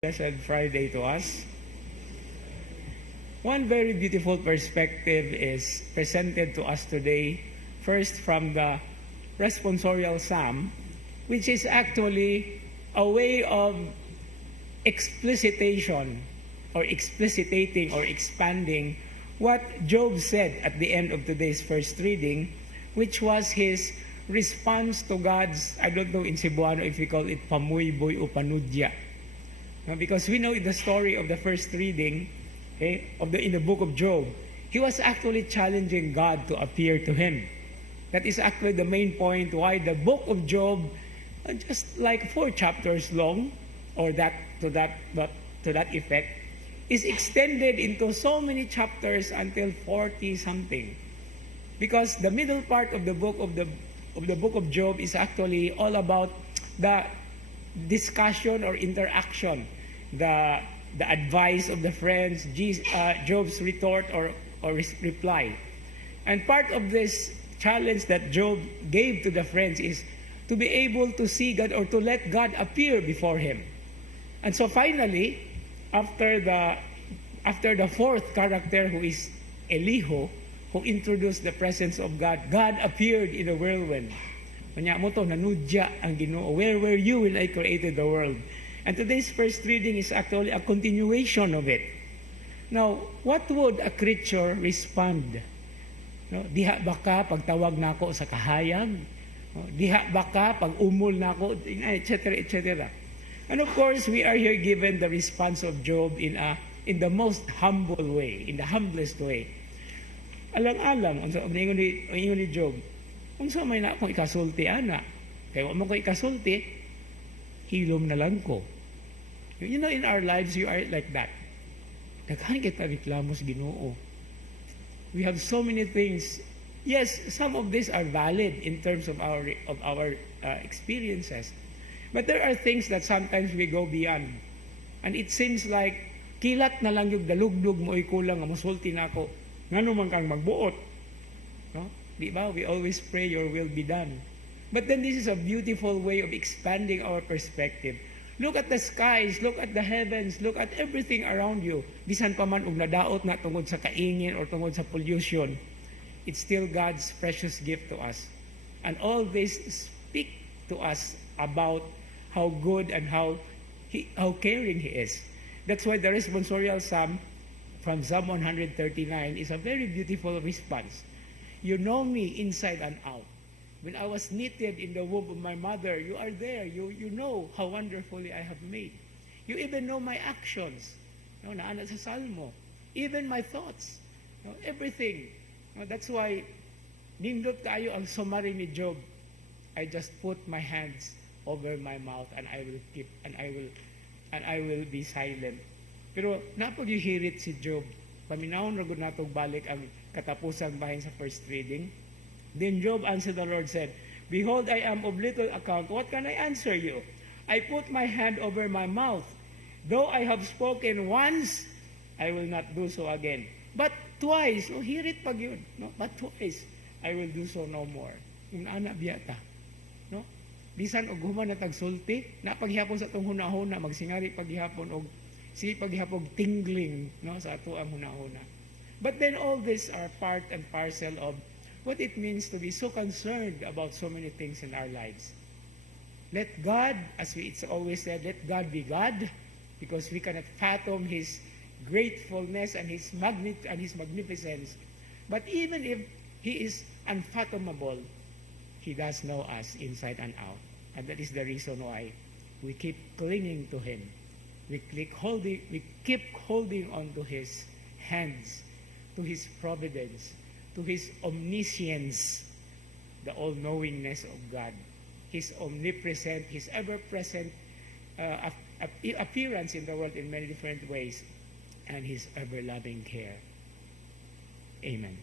Blessed Friday to us. One very beautiful perspective is presented to us today, first from the responsorial psalm, which is actually a way of explicitating or expanding what Job said at the end of today's first reading, which was his response to God's, I don't know in Cebuano if we call it pamuy-boy o panudya. Because we know in the story of the first reading in the book of Job, he was actually challenging God to appear to him. That is actually the main point why the book of Job, just like 4 chapters long, or to that effect, is extended into so many chapters until 40 something. Because the middle part of the book of Job is actually all about the discussion or interaction, the advice of the friends, Job's retort or reply. And part of this challenge that Job gave to the friends is to be able to see God or to let God appear before him. And so finally, after the fourth character, who is Elihu, who introduced the presence of God, God appeared in a whirlwind. Kanya mo to, nanudya ang Ginoo. Where were you when I created the world? And today's first reading is actually a continuation of it. Now, what would a creature respond? No, diha ba ka pagtawag nako sa kahayag? No, diha ba ka pag umol nako, etc., etc. And of course, we are here given the response of Job in the most humble way, in the humblest way. Alang-alang, ang ingon ni Job, kung sa may na akong ikasulti, ana. Kaya mo ko ikasulti, hilom na lang ko. You know, in our lives, you are like that. Naghan kita reklamos Ginoo. We have so many things. Yes, some of these are valid in terms of our experiences. But there are things that sometimes we go beyond. And it seems like, kilat na lang yung dalugdog mo ikulang, musulti na ako. Nga naman kang magbuot. No? Di ba? We always pray your will be done. But then this is a beautiful way of expanding our perspective. Look at the skies, look at the heavens, look at everything around you. Bisan pa man og nadaot na tungod sa kaingin or tungod sa pollution, it's still God's precious gift to us. And all this speak to us about how good and how caring He is. That's why the responsorial psalm from Psalm 139 is a very beautiful response. You know me inside and out. When I was knitted in the womb of my mother, you are there. You know how wonderfully I have made. You even know my actions. No, naana sa Salmo. Even my thoughts. No, everything. No, that's why, nindot kayo ang summary ni Job. I just put my hands over my mouth and I will be silent. Pero napag-hirit si Job. Paminahon ragod natong balik ang katapusang bahin sa first reading. Then Job answered the Lord, said, Behold, I am of little account. What can I answer you? I put my hand over my mouth. Though I have spoken once, I will not do so again. But twice, hirit pag yun. No? But twice, I will do so no more. Yung anak biyata. No? Bisan og human na tagsulti, napaghihapon sa itong hunahuna, magsingari paghihapon og sige paghihapon tingling, no, sa ato ang hunahuna. But then all these are part and parcel of what it means to be so concerned about so many things in our lives. Let God, as it's always said, let God be God, because we cannot fathom His gratefulness and His magnificence. But even if He is unfathomable, He does know us inside and out. And that is the reason why we keep clinging to Him. We keep holding on to His hands, to His providence, to His omniscience, the all-knowingness of God, His omnipresent, His ever-present appearance in the world in many different ways, and His ever-loving care. Amen.